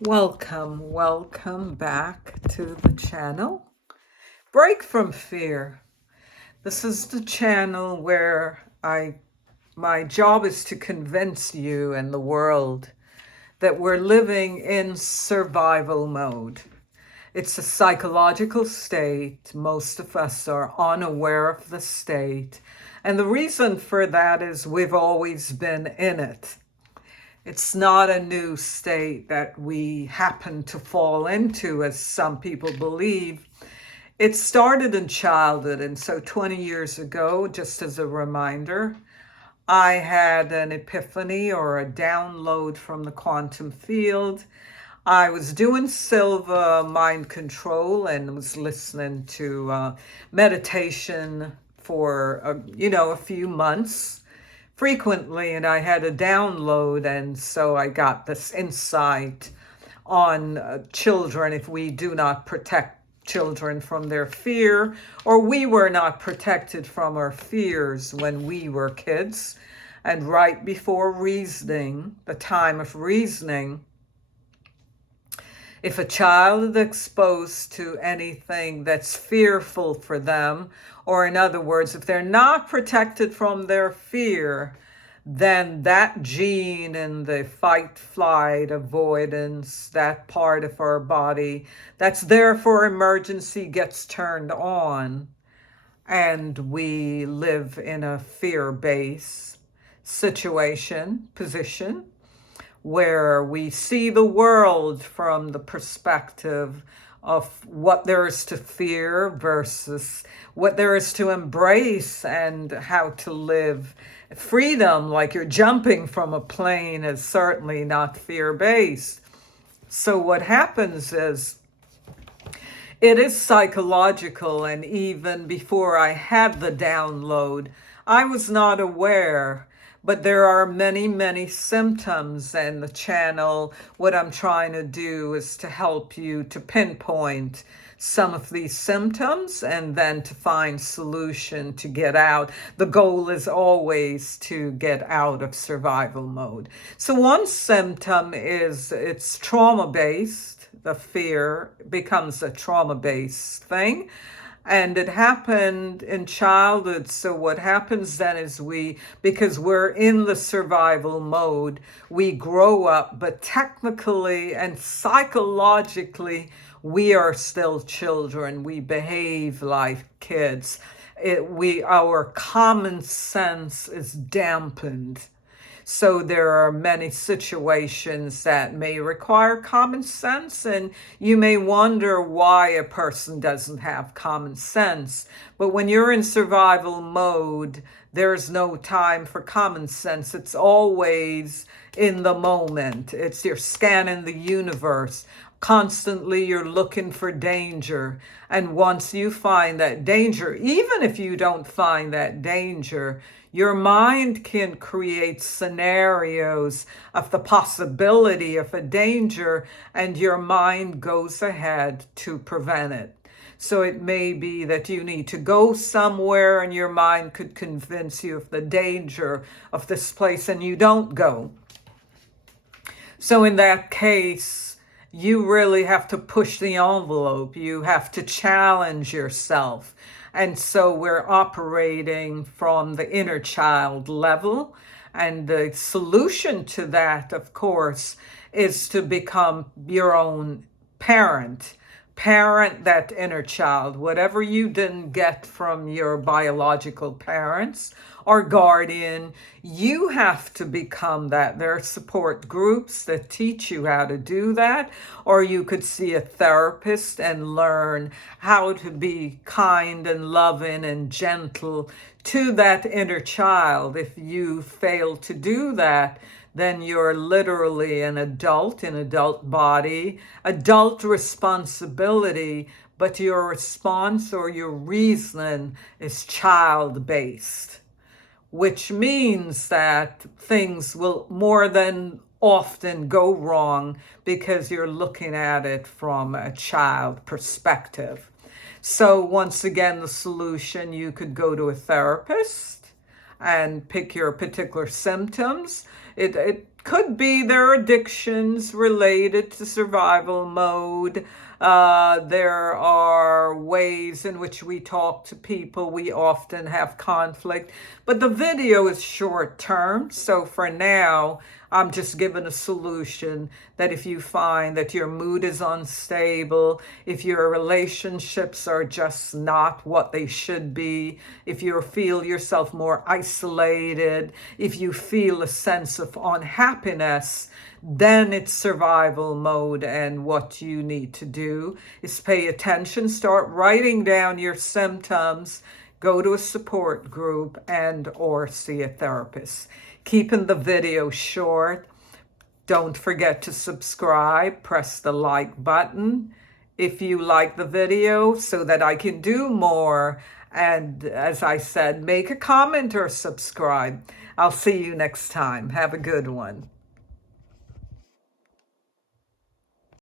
Welcome back to the channel. Break from fear. This is the channel where my job is to convince you and the world that we're living in survival mode. It's a psychological state. Most of us are unaware of the state. And the reason for that is we've always been in it. It's not a new state that we happen to fall into, as some people believe. It started in childhood. And so 20 years ago, just as a reminder, I had an epiphany or a download from the quantum field. I was doing Silva mind control and was listening to meditation for, a few months frequently, and I had a download, and so I got this insight on children. If we do not protect children from their fear, or we were not protected from our fears when we were kids, and right before reasoning, the time of reasoning, if a child is exposed to anything that's fearful for them, or in other words, if they're not protected from their fear, then that gene in the fight, flight, avoidance, that part of our body that's there for emergency gets turned on, and we live in a fear-based position, where we see the world from the perspective of what there is to fear versus what there is to embrace, and how to live freedom. Like you're jumping from a plane is certainly not fear-based. So what happens is it is psychological, and even before I had the download, I was not aware. But there are many, many symptoms, and the channel, what I'm trying to do is to help you to pinpoint some of these symptoms and then to find solution to get out. The goal is always to get out of survival mode. So one symptom is it's trauma-based. The fear becomes a trauma-based thing. And it happened in childhood. So what happens then is because we're in the survival mode, we grow up, but technically and psychologically, we are still children. We behave like kids. Our common sense is dampened. So there are many situations that may require common sense, and you may wonder why a person doesn't have common sense. But when you're in survival mode, there's no time for common sense. It's always in the moment. It's you're scanning the universe. Constantly you're looking for danger. And once you find that danger, even if you don't find that danger, your mind can create scenarios of the possibility of a danger, and your mind goes ahead to prevent it. So it may be that you need to go somewhere and your mind could convince you of the danger of this place and you don't go. So in that case, you really have to push the envelope. You have to challenge yourself. And so we're operating from the inner child level. And the solution to that, of course, is to become your own parent. Parent that inner child. Whatever you didn't get from your biological parents or guardian, you have to become that. There are support groups that teach you how to do that, or you could see a therapist and learn how to be kind and loving and gentle to that inner child. If you fail to do that, then you're literally an adult in adult body, adult responsibility, but your response or your reasoning is child-based, which means that things will more than often go wrong because you're looking at it from a child perspective. So once again, the solution, you could go to a therapist and pick your particular symptoms. It could be their addictions related to survival mode. There are ways in which we talk to people. We often have conflict, but the video is short term. So for now, I'm just giving a solution that if you find that your mood is unstable, if your relationships are just not what they should be, if you feel yourself more isolated, if you feel a sense of unhappiness, then it's survival mode. And what you need to do is pay attention, start writing down your symptoms, go to a support group and or see a therapist. Keeping the video short. Don't forget to subscribe, press the like button if you like the video so that I can do more. And as I said, make a comment or subscribe. I'll see you next time. Have a good one.